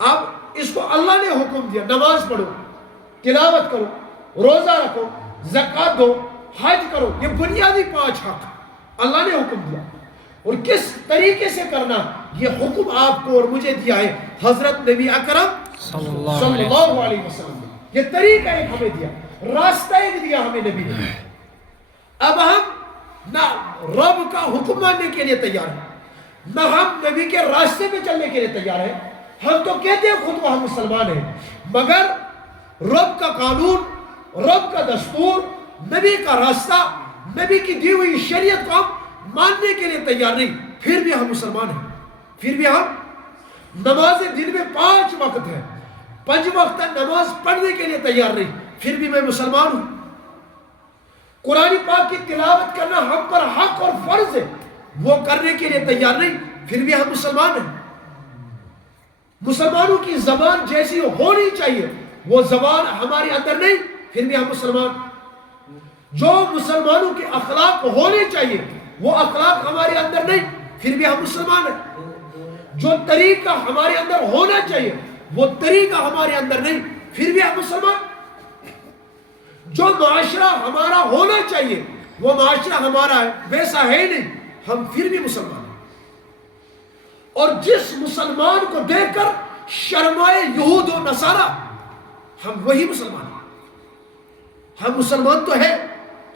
اب اس کو اللہ نے حکم دیا نماز پڑھو، تلاوت کرو، روزہ رکھو، زکوٰۃ دو، حج کرو، یہ بنیادی 5 حق اللہ نے حکم دیا، اور کس طریقے سے کرنا یہ حکم آپ کو اور مجھے دیا ہے حضرت نبی اکرم صلی اللہ علیہ وسلم نے۔ یہ طریقہ ایک ہمیں دیا، راستہ ایک دیا ہمیں نبی نے۔ اب ہم نہ رب کا حکم ماننے کے لیے تیار ہیں، نہ ہم نبی کے راستے پہ چلنے کے لیے تیار ہیں۔ ہم تو کہتے ہیں خود کو ہم مسلمان ہیں، مگر رب کا قانون، رب کا دستور، نبی کا راستہ، نبی کی دی ہوئی شریعت کو ہم ماننے کے لیے تیار نہیں، پھر بھی ہم مسلمان ہیں۔ پھر بھی ہم نماز دن میں 5 وقت ہے، 5 وقت نماز پڑھنے کے لیے تیار نہیں، پھر بھی میں مسلمان ہوں۔ قرآن پاک کی تلاوت کرنا ہم پر حق اور فرض ہے، وہ کرنے کے لیے تیار نہیں، پھر بھی ہم مسلمان ہیں۔ مسلمانوں کی زبان جیسی ہونی چاہیے وہ زبان ہمارے اندر نہیں، پھر بھی ہم مسلمان۔ جو مسلمانوں کے اخلاق ہونے چاہیے وہ اخلاق ہمارے اندر نہیں، پھر بھی ہم مسلمان ہیں۔ جو طریقہ ہمارے اندر ہونا چاہیے وہ طریقہ ہمارے اندر نہیں، پھر بھی ہم مسلمان۔ جو معاشرہ ہمارا ہونا چاہیے وہ معاشرہ ہمارا ہے ویسا ہے نہیں، ہم پھر بھی مسلمان ہیں۔ اور جس مسلمان کو دیکھ کر شرمائے یہود و نصارہ، ہم وہی مسلمان ہیں۔ ہم مسلمان تو ہے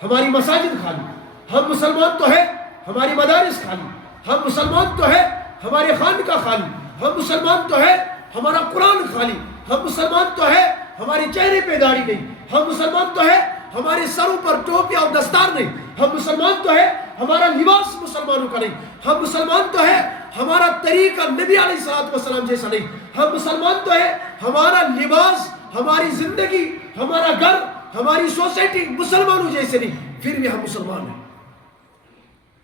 ہماری مساجد خالی، ہم مسلمان تو ہے ہماری مدارس خالی، ہم مسلمان تو ہے ہمارے خانقاہ خالی، ہم مسلمان تو ہے ہمارا قرآن خالی، ہم مسلمان تو ہے ہمارے چہرے پہ داڑھی نہیں، ہم مسلمان تو ہے ہمارے سروں پر ٹوپیاں اور دستار نہیں، ہم مسلمان تو ہے ہمارا لباس مسلمانوں کا نہیں، ہم مسلمان تو ہے ہمارا طریقہ نبی علیہ السلام جیسا نہیں، ہم مسلمان تو ہے ہمارا لباس، ہماری زندگی، ہمارا گھر، ہماری سوسائٹی مسلمانوں جیسے نہیں، پھر بھی ہم مسلمان ہیں۔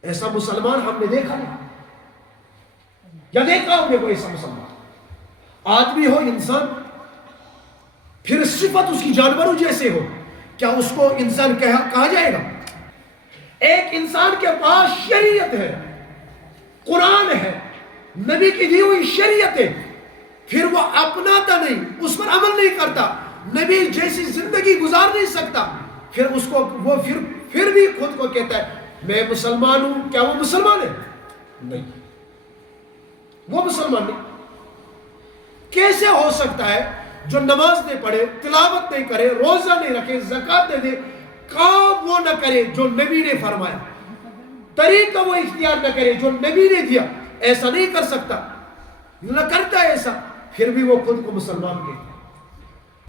ایسا مسلمان ہم نے دیکھا نہیں، یا دیکھا ہم نے کوئی ایسا مسلمان؟ آدمی ہو، انسان، پھر صفت اس کی جانوروں جیسے ہو، کیا اس کو انسان کہا جائے گا؟ ایک انسان کے پاس شریعت ہے، قرآن ہے، نبی کی دی ہوئی شریعت ہے، پھر وہ اپناتا نہیں، اس پر عمل نہیں کرتا، نبی جیسی زندگی گزار نہیں سکتا، پھر اس کو وہ پھر بھی خود کو کہتا ہے میں مسلمان ہوں، کیا وہ مسلمان ہے؟ نہیں، وہ مسلمان نہیں۔ کیسے ہو سکتا ہے جو نماز نہیں پڑھے، تلاوت نہیں کرے، روزہ نہیں رکھے، زکوٰۃ نہیں دے، کام وہ نہ کرے جو نبی نے فرمایا، طریقہ وہ اختیار نہ کرے جو نبی نے دیا، ایسا نہیں کر سکتا، نہ کرتا ہے ایسا، پھر بھی وہ خود کو مسلمان کہتا ہے۔